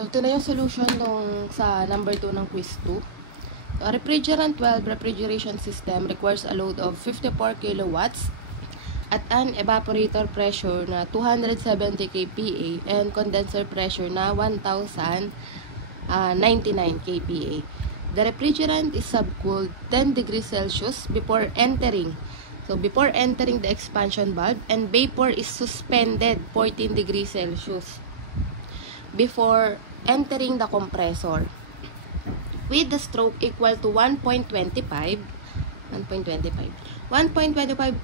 So, ito na yung solution nung sa number 2 ng quiz 2. A refrigerant 12 refrigeration system requires a load of 54 kilowatts at an evaporator pressure na 270 kPa and condenser pressure na 1099 kPa. The refrigerant is subcooled 10 degrees Celsius before entering. So, before entering the expansion valve, and vapor is suspended 14 degrees Celsius before entering the compressor with the stroke equal to 1.25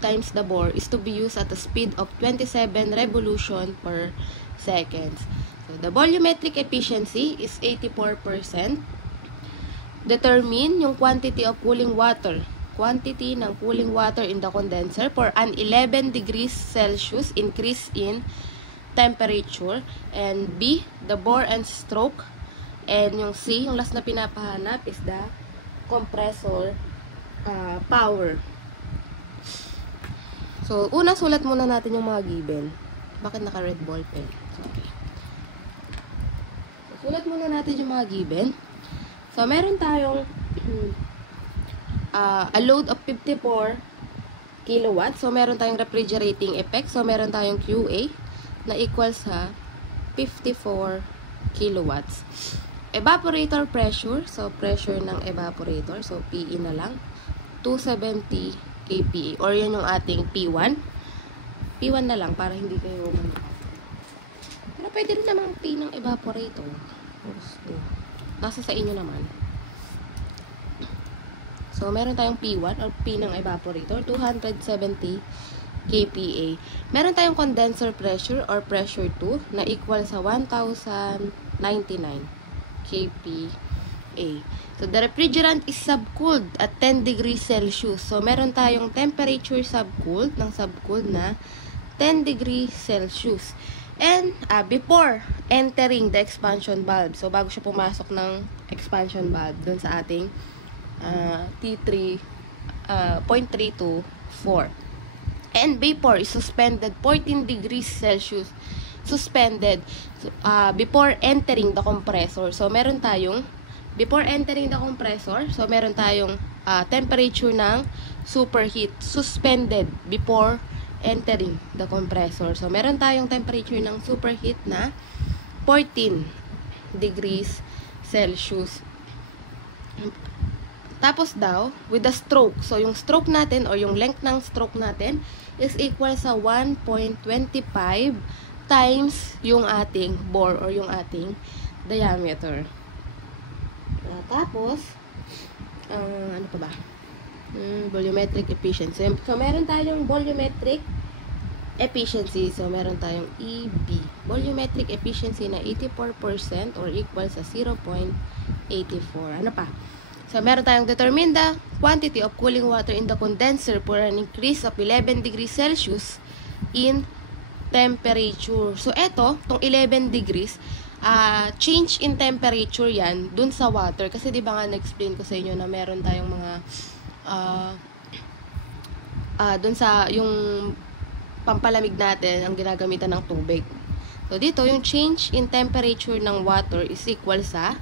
times the bore is to be used at a speed of 27 revolution per second. So, the volumetric efficiency is 84%. Determine yung quantity of cooling water. Quantity ng cooling water in the condenser for an 11 degrees Celsius increase in temperature. And B, the bore and stroke. And yung C, yung last na pinapahanap is the compressor power. So, una sulat muna natin yung mga given. Bakit naka-red ball pen? Sorry. So, sulat muna natin yung mga given. So, meron tayong a load of 54 kilowatts. So, meron tayong refrigerating effect. So, meron tayong QA na equal sa 54 kilowatts. Evaporator pressure. So, pressure ng evaporator. So, PE na lang. 270 kPa. Or yan yung ating P1. P1 na lang para hindi kayo pero pwede rin naman P ng evaporator. Nasa sa inyo naman. So, meron tayong P1 or P ng evaporator, 270 kPa. Meron tayong condenser pressure or pressure 2 na equal sa 1099 kPa. So, the refrigerant is subcooled at 10 degrees Celsius. So, meron tayong temperature subcooled na 10 degrees Celsius. And, before entering the expansion valve. So, bago siya pumasok ng expansion valve dun sa ating T3 0.324. And vapor is suspended 14 degrees Celsius suspended before entering the compressor. So, meron tayong before entering the compressor, so meron tayong temperature ng superheat suspended before entering the compressor. So, meron tayong temperature ng superheat na 14 degrees Celsius. Tapos daw, with the stroke. So, yung stroke natin or yung length ng stroke natin is equal sa 1.25 times yung ating bore or yung ating diameter. Tapos, ano pa ba? Volumetric efficiency. So, meron tayong volumetric efficiency. So, meron tayong EB. Volumetric efficiency na 84% or equal sa 0.84. Ano pa? So, meron tayong determine the quantity of cooling water in the condenser for an increase of 11 degrees Celsius in temperature. So, eto, tong 11 degrees, change in temperature yan dun sa water. Kasi di ba nga na-explain ko sa inyo na meron tayong mga dun sa yung pampalamig natin ang ginagamitan ng tubig. So, dito, yung change in temperature ng water is equal sa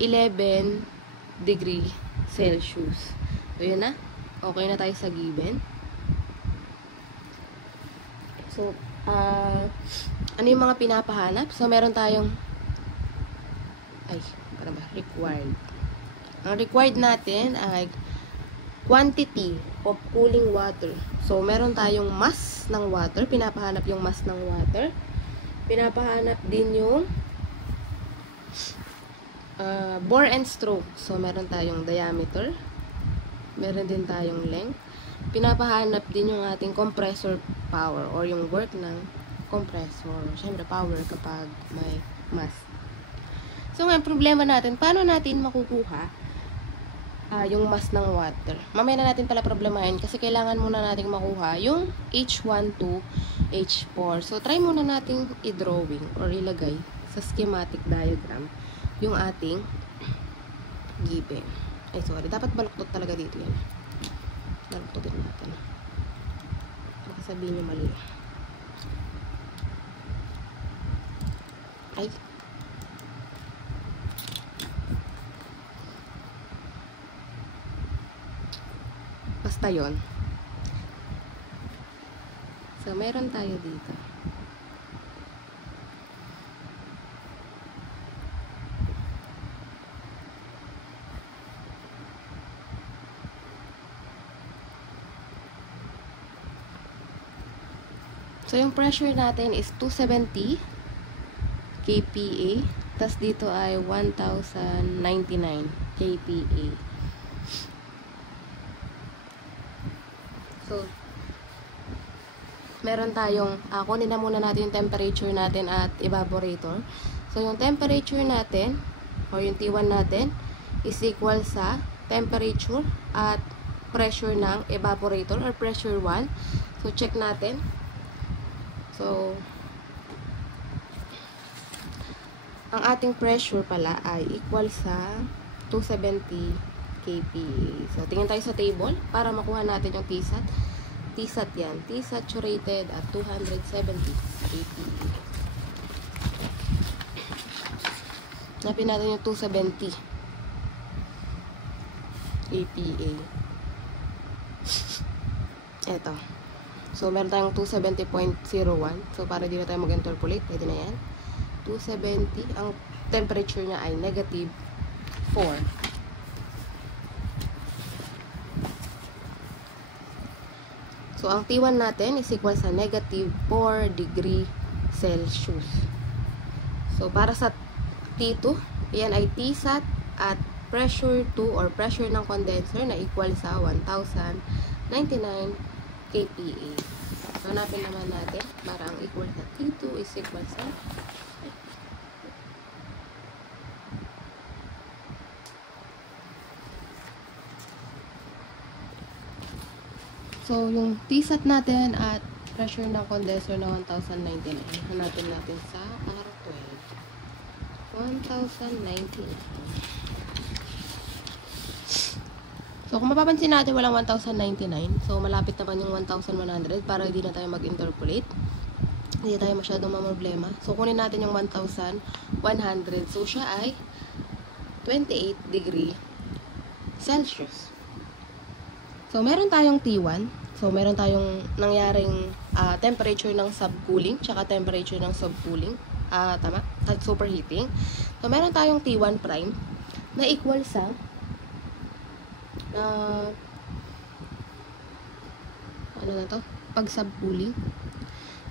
11 degree Celsius. So, yun na. Okay na tayo sa given. So, ano yung mga pinapahanap? So, meron tayong required. Ang required natin ay quantity of cooling water. So, meron tayong mass ng water. Pinapahanap yung mass ng water. Pinapahanap din yung bore and stroke. So, meron tayong diameter. Meron din tayong length. Pinapahanap din yung ating compressor power or yung work ng compressor. Siyempre, power kapag may mass. So, ngayon, problema natin, paano natin makukuha yung mass ng water? Mamaya na natin pala problemahin kasi kailangan muna natin makuha yung H1 to H4. So, try muna natin i-drawing or ilagay sa schematic diagram yung ating given. Ay, sorry. Dapat baluktot talaga dito yan. Baluktotin natin. Baka sabihin nyo mali. Ay. basta yon. So, meron tayo dito. So, yung pressure natin is 270 kPa. Tas dito ay 1,099 kPa. So, meron tayong, kunin na muna natin yung temperature natin at evaporator. So, yung temperature natin, or yung T1 natin, is equal sa temperature at pressure ng evaporator, or pressure 1. So, check natin. So, ang ating pressure pala ay equal sa 270 kPa. So, tingin tayo sa table para makuha natin yung Tsat. Tsat yan. T-saturated at 270 kPa. Napin natin yung 270 kPa. Eto. So, meron tayong 270.01. So, para di na tayo mag-interpolate, pwede na yan. 270. Ang temperature niya ay negative 4. So, ang T1 natin is equal sa negative 4 degree Celsius. So, para sa T2, yan ay Tsat at pressure 2 or pressure ng condenser na equal sa 1,099 kPa. So, hanapin naman natin para ang equal sa T2 is equal sa So, yung Tsat natin at pressure ng condenser na 1,099. Hanapin natin sa R12. 1,099. So, kung mapapansin natin, walang 1,099. So, malapit naman yung 1,100 para hindi na tayo mag-interpolate. Hindi tayo masyadong mamroblema. So, kunin natin yung 1,100. So, siya ay 28 degree Celsius. So, meron tayong T1. So, meron tayong nangyaring temperature ng subcooling, tsaka temperature ng subcooling. Tama? At superheating. So, meron tayong T1 prime na equal sa ano na to? Pag subcooling.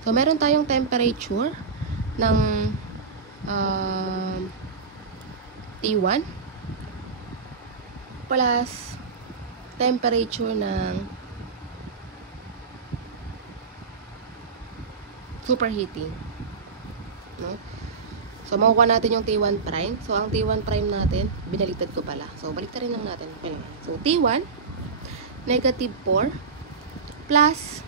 So, meron tayong temperature ng T1 plus temperature ng superheating. No? So, makukuha natin yung T1 prime. So, ang T1 prime natin, binaliktad ko pala. So, baliktarin lang natin. Okay. So, T1, negative 4, plus,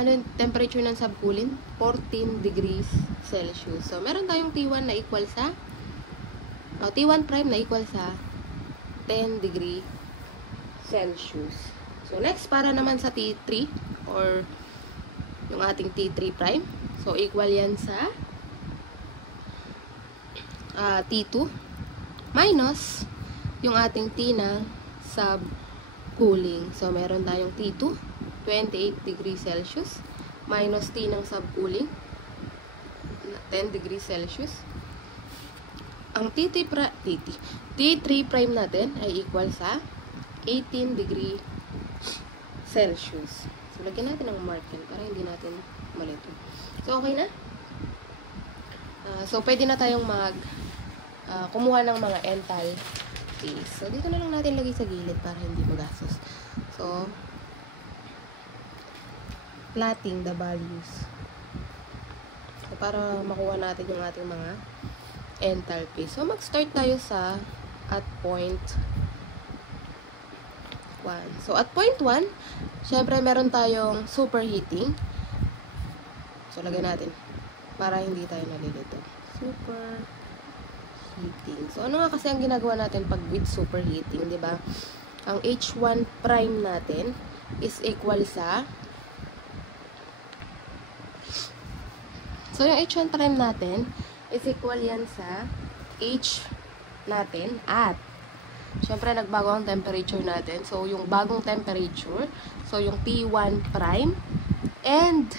ano yung temperature ng subcooling? 14 degrees Celsius. So, meron tayong T1 na equal sa, T1 prime na equal sa 10 degree Celsius. So, next, para naman sa T3, or yung ating T3 prime. So, equal yan sa T2 minus yung ating T na subcooling. So, meron tayong T2, 28 degrees Celsius, minus T ng subcooling, 10 degrees Celsius. Ang T3 prime natin ay equal sa 18 degree Celsius. So, lagyan natin ng marker para hindi natin malito. So, okay na? So, pwede na tayong kumuha ng mga enthalpies. So, dito na lang natin lagay sa gilid para hindi magastos. So, plotting the values. So, para makuha natin yung ating mga enthalpies. So, mag-start tayo at point 1. So, at point 1, syempre, meron tayong superheating. So, lagay natin para hindi tayo nalilito. Superheating. So, ano nga kasi ang ginagawa natin pag with superheating, di ba? Ang H1 prime natin is equal sa, so, yung H1 prime natin is equal yan sa H natin at syempre nagbago ang temperature natin. So, yung bagong temperature, so yung T1 prime, and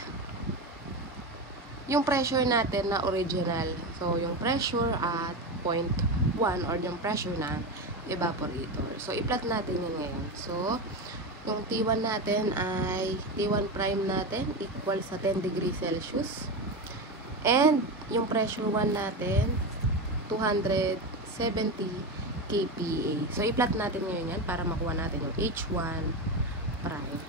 yung pressure natin na original. So, yung pressure at 0.1 or yung pressure na evaporator. So, i-plot natin yan ngayon. So, yung T1 natin ay T1 prime natin equal sa 10 degrees Celsius. And yung pressure 1 natin 270 kPa. So, i-plot natin ngayon yan para makuha natin yung H1 prime.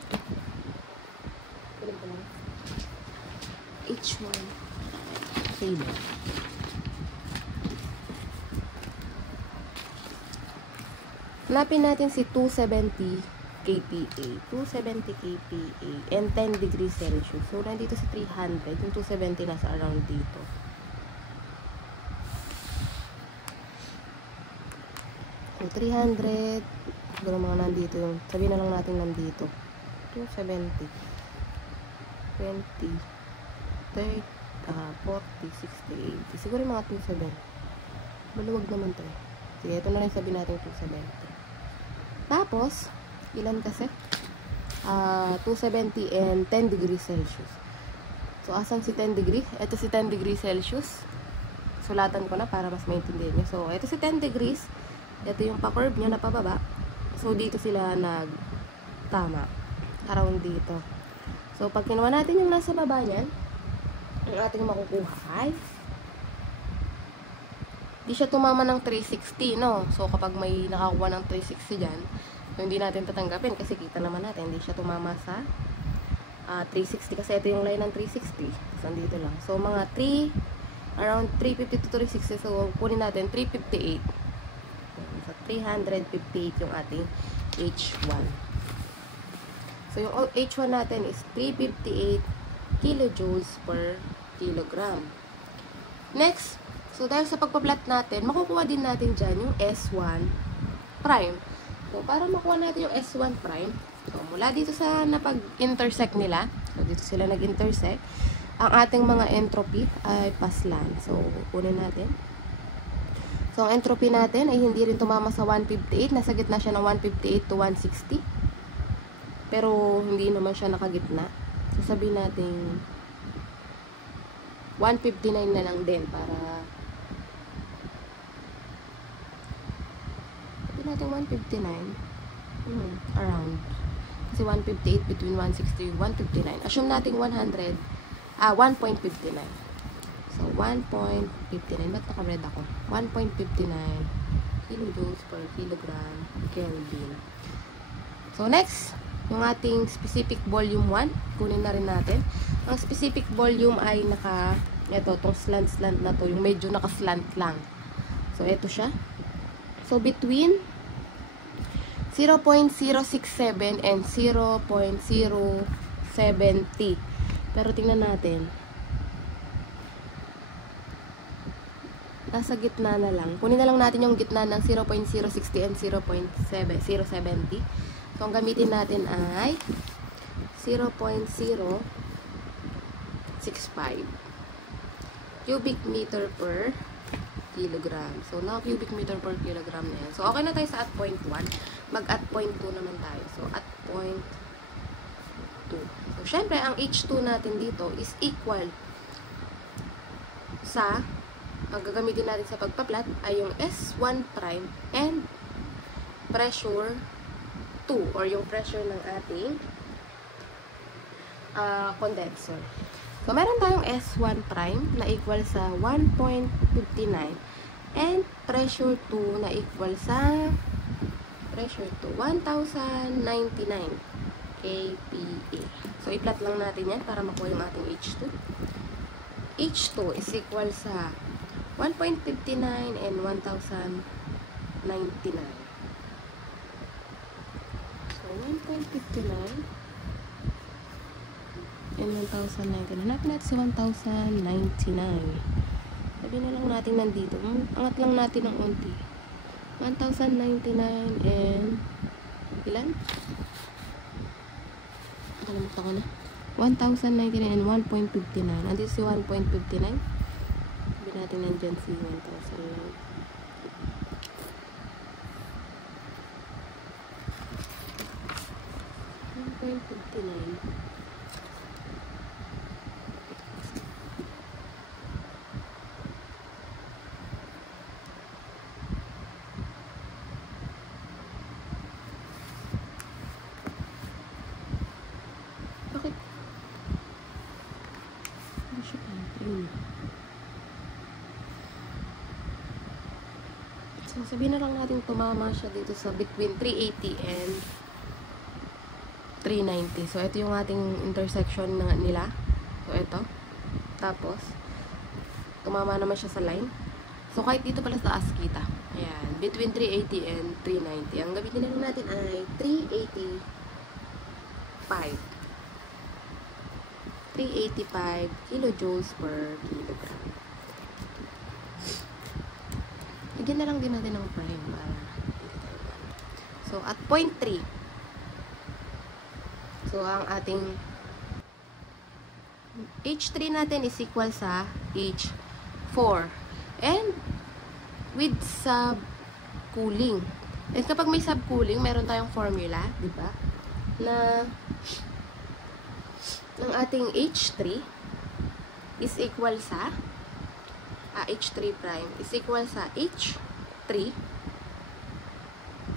H1 prime. Hanapin natin si 270 kPa. 270 kPa and 10 degrees Celsius. So, nandito sa 300. Yung 270 nasa around dito. So, 300. Siguro mga nandito yung, sabihin na lang natin nandito. 270. 20. 30. 40, 60, 80. Siguro mga 270. Maluwag naman to. Sige, ito na rin sabihin natin 270. Tapos, ilan kasi? 270 and 10 degrees Celsius. So, asan si 10 degree? Ito si 10 degrees Celsius. Sulatan ko na para mas maintindihan nyo. So, ito si 10 degrees. Ito yung pa-curve niya na pababa. So, dito sila nag-tama. Around dito. So, pag kinuha natin yung nasa baba niyan, ang ating makukuha ay di siya tumama ng 360, no? So, kapag may nakakuha ng 360 dyan, so, hindi natin tatanggapin kasi kita naman natin, hindi siya tumama sa 360 kasi ito yung line ng 360. So, andito lang. So, mga around 350 to 360. So, kunin natin 358. So, 358 yung ating H1. So, yung H1 natin is 358 kilojoules per kilogram. Next, so dahil sa pagpa-plot natin, makukuha din natin dyan yung S1 prime. So, para makuha natin yung S1 prime, so, mula dito sa napag-intersect nila, so, dito sila nag-intersect, ang ating mga entropy ay paslan. So, kunin natin. So, ang entropy natin ay hindi rin tumama sa 158. Nasa gitna siya ng 158 to 160. Pero, hindi naman siya nakagitna. So, sabihin natin 159 na lang din para sabihin natin 159 around. Kasi 158 between 160 159. Assume natin 1.59. So, 1.59. Ba't naka-red ako? 1.59 kilojoules per kilogram Kelvin. So, next, yung ating specific volume 1, kunin na rin natin. Ang specific volume ay ito, itong slant na to, yung medyo naka-slant lang. So, ito siya. So, between 0.067 and 0.070. Pero, tingnan natin. Nasa gitna na lang. Kunin na lang natin yung gitna ng 0.060 and 0.070. So, ang gamitin natin ay 0.065 cubic meter per kilogram. So, cubic meter per kilogram na yan. So, okay na tayo sa at point 1. Mag-at point 2 naman tayo. So, at point 2. So, syempre, ang H2 natin dito is equal sa, ang gagamitin natin sa pagpa-plot ay yung S1 prime and pressure 2 or yung pressure ng ating condenser. So, meron tayong S1 prime na equal sa 1.59 and pressure 2 na equal sa pressure 2, 1,099 kPa. So, i-plot lang natin yan para makuha yung ating H2. H2 is equal sa 1.59 and 1,099. 1.59 and 1,099. Hanapin natin si 1,099. Sabi na lang natin nandito. Angat lang natin ng unti. 1,099 and ilan? Nakalimutan ko na. 1,099 and 1.59. Nandito si 1.59. Sabi natin nandyan si 1,000. 9:59. Bakit? Hindi siya entry. So, sabihin na lang natin tumama siya dito sa between 380 and 390. So, ito yung ating intersection nila. So, ito. Tapos, tumama naman siya sa line. So, kahit dito pala sa taas kita. Ayan. Between 380 and 390. Ang gamitin na natin ay 385. 385 kilojoules per kilogram. Lagyan na lang din natin ng prime para so, at point 3. So, ang ating H3 natin is equal sa H4. And, with subcooling. And kapag may subcooling, meron tayong formula, di ba? Na ng ating H3 is equal sa H3 prime is equal sa H3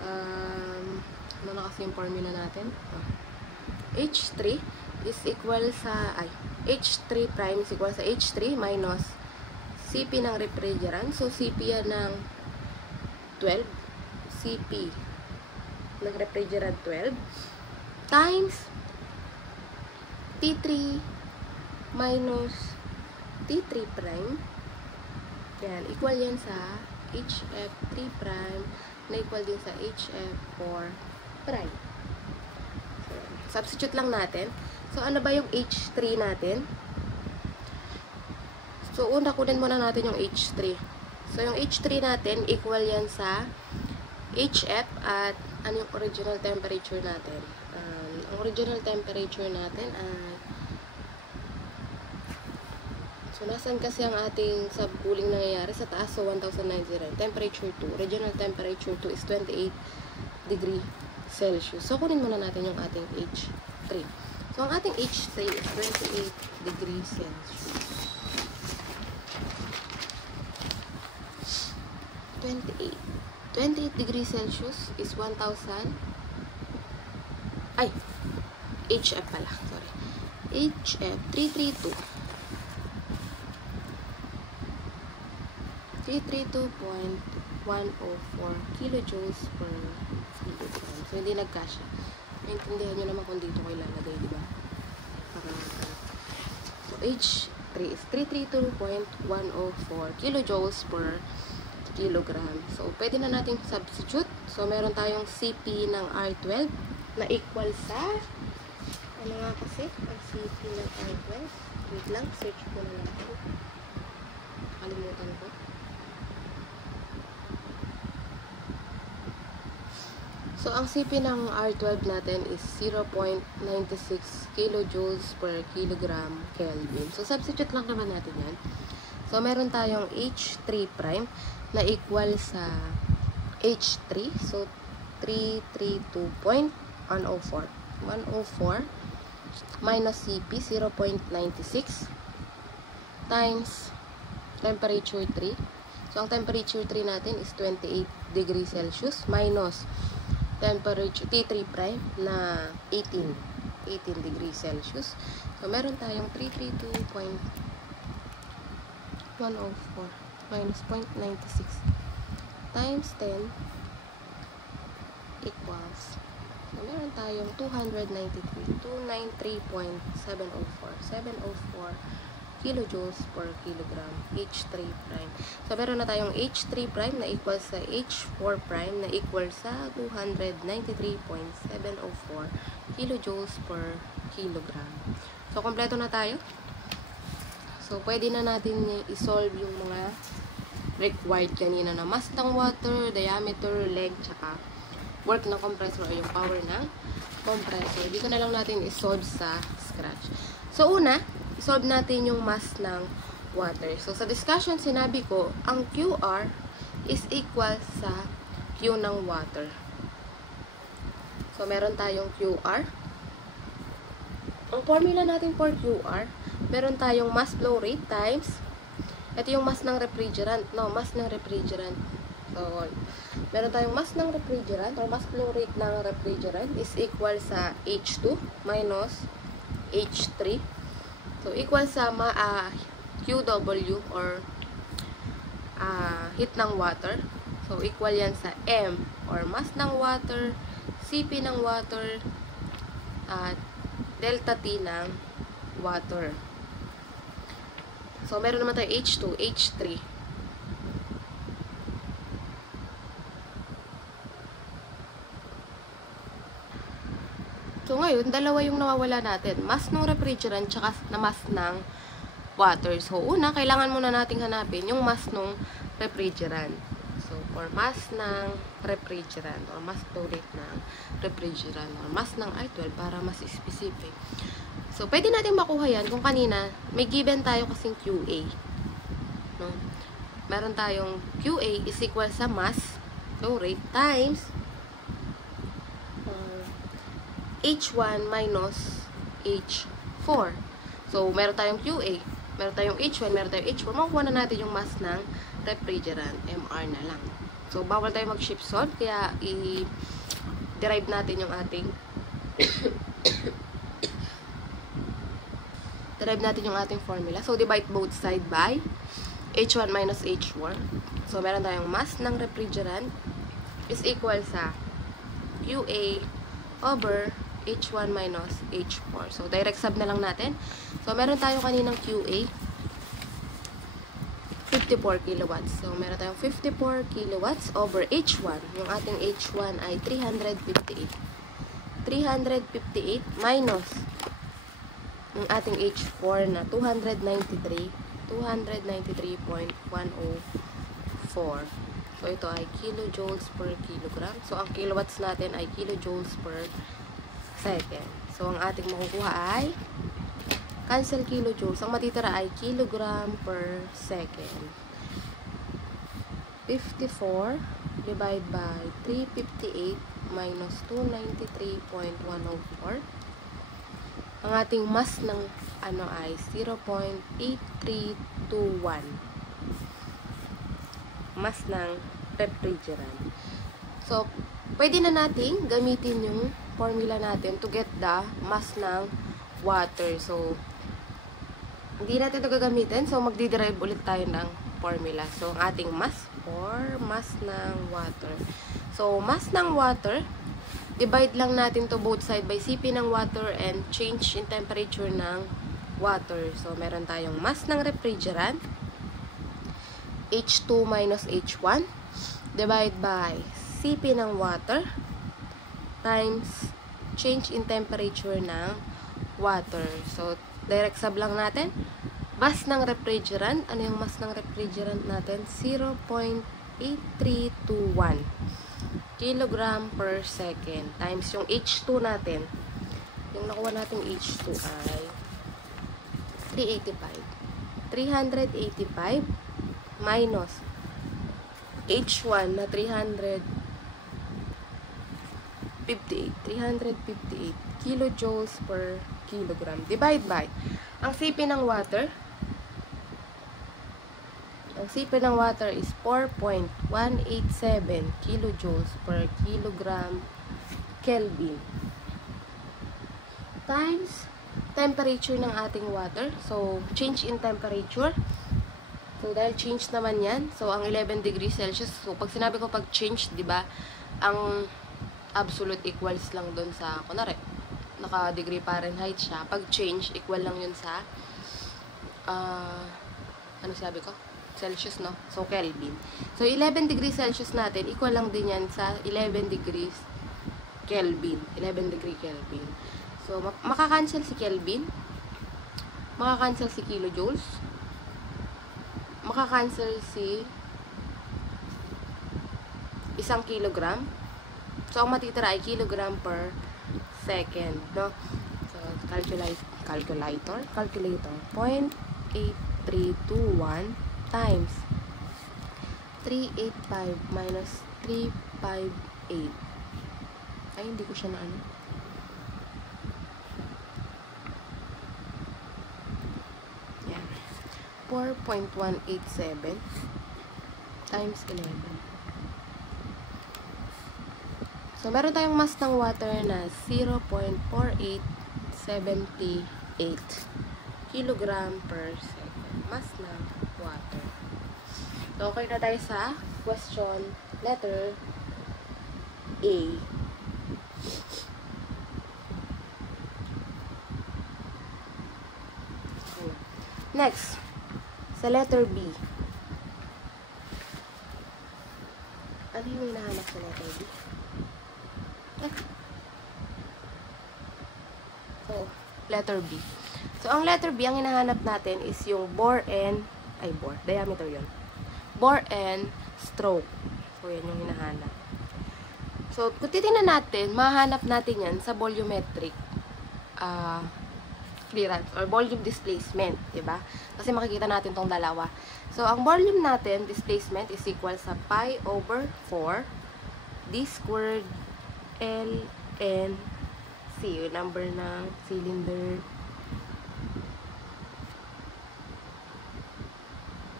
ano na kasi yung formula natin? H3 is equal sa H3 prime is equal sa H3 minus CP ng refrigerant. So, CP yan ng 12. CP ng refrigerant 12 times T3 minus T3 prime. Yan, equal yan sa HF3 prime na equal din sa HF4 prime. So, substitute lang natin. So, ano ba yung H3 natin? So, una kunin muna natin yung H3. So, yung H3 natin, equal yan sa HF at ano yung original temperature natin? Ang original temperature natin ay so, nasan kasi ang ating subcooling nangyayari? Sa taas, so 1,909. Temperature 2. Original temperature 2 is 28 degree Celsius. So, kunin muna natin yung ating H3. So, ang ating H3 is 28 degree Celsius. 28 degree Celsius is 1,000 HF pala, sorry. HF 332 332.104 kilojoules per kilogram. So, hindi nagkasya. Naintindihan nyo naman kung dito ko ilalagay, di ba? So, H3 is 332.104 kilojoules per kilogram. So, pwede na natin substitute. So, meron tayong CP ng R12 na equal sa ano nga kasi? Ang CP ng R12. Wait lang, search ko na lang ito. Kalimutan ko. So, ang CP ng R12 natin is 0.96 kilojoules per kilogram Kelvin. So, substitute lang naman natin yan. So, meron tayong H3 prime na equal sa H3. So, 332.104. 104 minus CP, 0.96 times temperature 3. So, ang temperature 3 natin is 28 degrees Celsius minus temperature T3 prime na 18 degrees Celsius. So, meron tayong 332.104 minus 0.96 times 10 equals, so, meron tayong 704 kilojoules per kilogram H3 prime. So, meron na tayong H3 prime na equal sa H4 prime na equal sa 293.704 kilojoules per kilogram. So, kompleto na tayo. So, pwede na natin i-solve yung mga required kanina na mass ng water, diameter, leg, tsaka work ng compressor o yung power ng compressor. Dito na lang natin i-solve sa scratch. So, una, i-solve natin yung mass ng water. So, sa discussion, sinabi ko, ang QR is equal sa Q ng water. So, meron tayong QR ang formula natin for QR, meron tayong mass flow rate times, ito yung mass ng refrigerant, mass ng refrigerant. So, meron tayong mass ng refrigerant or mass flow rate ng refrigerant is equal sa H2 minus H3. So, equal sa QW or heat ng water. So, equal yan sa M or mass ng water, CP ng water, at delta T ng water. So, meron naman tayo H2, H3. So, ngayon, dalawa yung nawawala natin. Mass ng refrigerant, tsaka na mass ng water. So, una, kailangan muna nating hanapin yung mass ng refrigerant. So, for mass ng refrigerant or mass flow rate ng refrigerant or mass ng I12 para mas specific. So, pwede natin makuha yan kung kanina may given tayo kasing QA. No? Meron tayong QA is equal sa mass flow rate times H1 minus H4. So, meron tayong QA, meron tayong H1, meron tayong H4. Makukuha na natin yung mass ng refrigerant, MR na lang. So, bawal tayo mag-shift solve, kaya i-derive natin yung ating formula. So, divide both side by H1 minus H4. So, meron tayong mass ng refrigerant is equal sa QA over H1 minus H4. So, direct sub na lang natin. So, meron tayo kaninang QA 54 kilowatts. So, meron tayong 54 kilowatts over H1. Yung ating H1 ay 358. 358 minus yung ating H4 na 293. 293.104. So, ito ay kilojoules per kilogram. So, ang kilowatts natin ay kilojoules per second. So, ang ating makukuha ay cancel kilojoules. Ang matitira ay kilogram per second. 54 divided by 358 minus 293.104. Ang ating mass ng ay 0.8321. Mass ng refrigerant. So, pwede na nating gamitin yung formula natin to get the mass ng water. So, hindi natin ito gagamitin. So, magdi-derive ulit tayo ng formula. So, ang ating mass or mass ng water. So, mass ng water, divide lang natin to both side by CP ng water and change in temperature ng water. So, meron tayong mass ng refrigerant, H2 minus H1, divide by CP ng water, times change in temperature ng water. So, direct sub lang natin. Mass ng refrigerant. Ano yung mass ng refrigerant natin? 0.8321 kilogram per second. Times yung H2 natin. Yung nakuha natin H2 ay 385. 385 minus H1 na 358 kilojoules per kilogram. Divide by ang CP ng water. Ang CP ng water is 4.187 kilojoules per kilogram Kelvin. Times temperature ng ating water. So, change in temperature. So, dahil change naman yan. So, ang 11 degrees Celsius. So, pag sinabi ko pag change, di ba, ang absolute equals lang dun sa, kunwari, naka-degree Fahrenheit siya. Pag change, equal lang yun sa, ano sabi ko? Celsius, no? So, Kelvin. So, 11 degrees Celsius natin, equal lang din yan sa 11 degrees Kelvin. 11 degree Kelvin. So, makakancel si Kelvin. Makakancel si kilojoules. Makakancel si 1 kilogram. So, ang matitira ay kilogram per second, no? So, calculator. 0.8321 times 385 minus 358. Ay, hindi ko siya na ano. 4.187 times 11. So, meron tayong mass ng water na 0.4878 kilogram per second. Mass ng water. So, okay na tayo sa question letter A. Next, sa letter B. Ano yung hinahanap sa letter B? So, letter B. So, ang letter B, ang hinahanap natin is yung diameter yun. Bore and stroke. So, yan yung hinahanap. So, kung titingnan natin, mahanap natin yan sa volumetric clearance or volume displacement, diba? Kasi makikita natin tong dalawa. So, ang volume natin, displacement, is equal sa pi over 4 d squared L N C, yung number ng cylinder.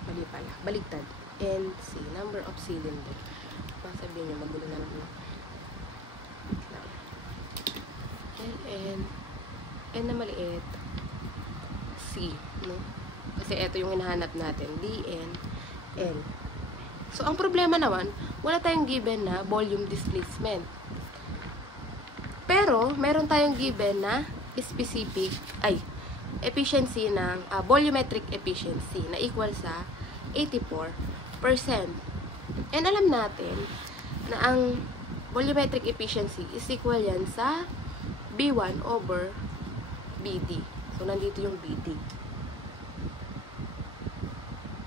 Mali pala. Baligtad. N C, number of cylinder. Sabihin nyo, magulo na lang. L N N na maliit. C, no? Kasi ito yung hinahanap natin. D, N, L. So, ang problema naman, wala tayong given na volume displacement. Pero, meron tayong given na efficiency ng volumetric efficiency na equal sa 84%. And alam natin na ang volumetric efficiency is equal yan sa B1 over BD. So, nandito yung BD.